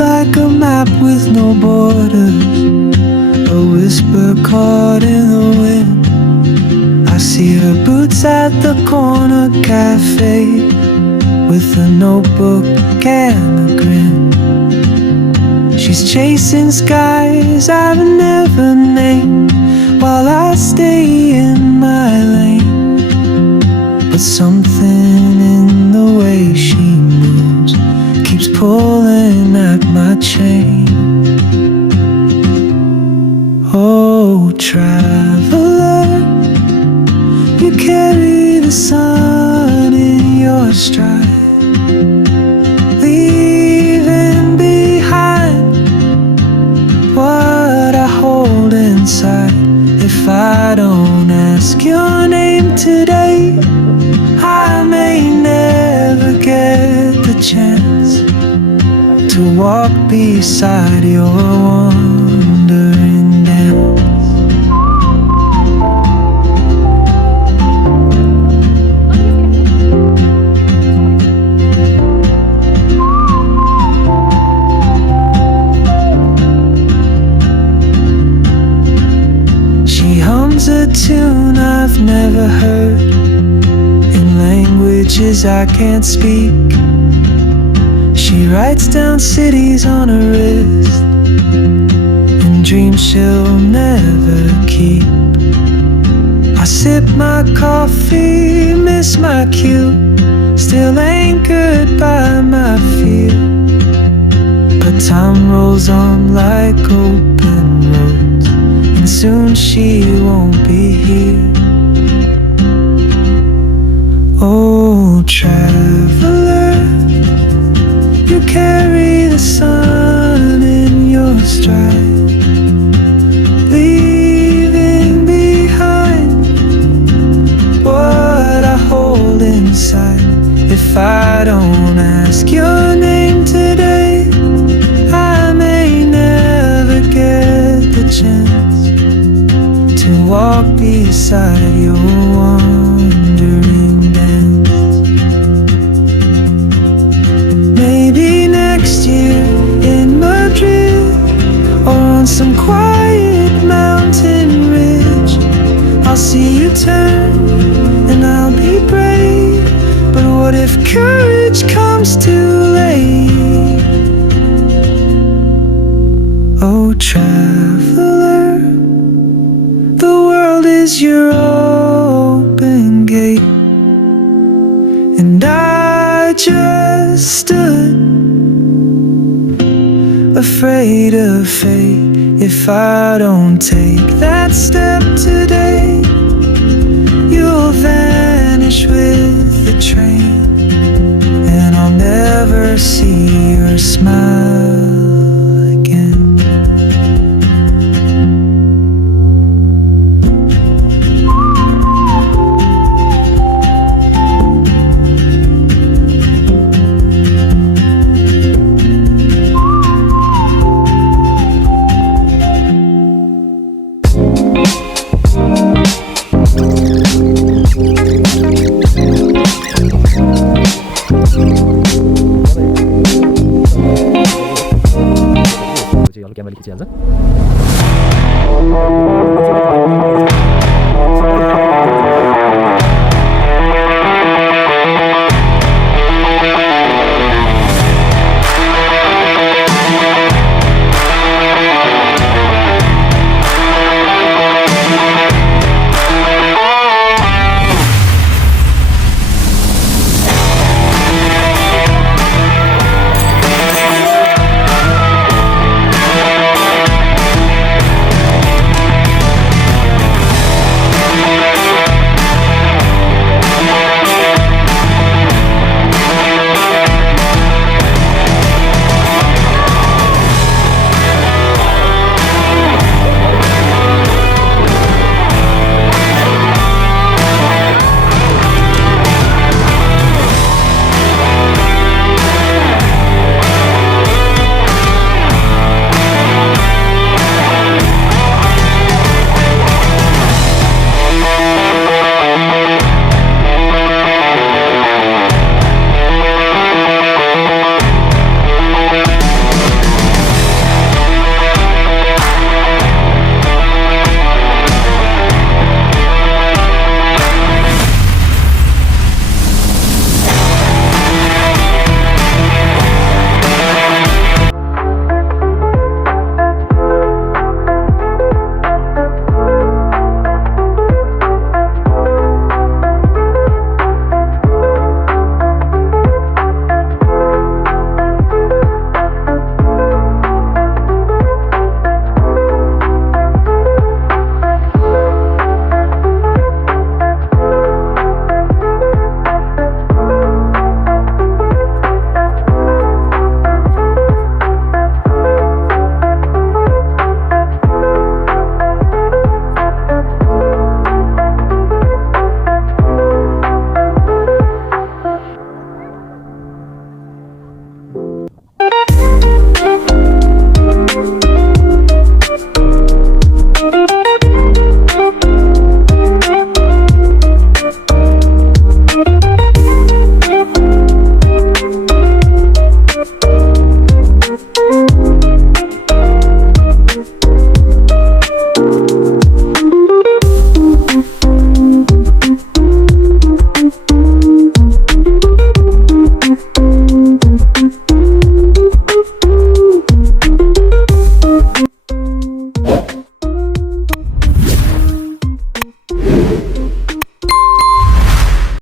like a map with no borders, a whisper caught in the wind. I see her boots at the corner cafe, with a notebook and a grin. She's chasing skies I've never named, while I stay in my lane. But something in the way she moves keeps pulling at my chain. Oh, traveler, you carry the sun in your stride, leaving behind what I hold inside. If I don't ask your name today, I may never get the chance to walk beside your wandering dance. She hums a tune I've never heard, in languages I can't speak. She writes down cities on her wrist, and dreams she'll never keep. I sip my coffee, miss my cue, still anchored by my fear. But time rolls on like open roads, and soon she won't be here. Oh, traveler, you carry the sun in your stride, leaving behind what I hold inside. If I don't ask your name today, I may never get the chance to walk beside your wandering dance. Maybe next year in Madrid, or on some quiet mountain ridge, I'll see you turn and I'll be brave. But what if courage comes too late? Oh, traveler, the world is your open gate, and I just stood afraid of fate. If I don't take that step today, you'll vanish with the train, and I'll never see your smile again. Camera लिखिहाल्छ।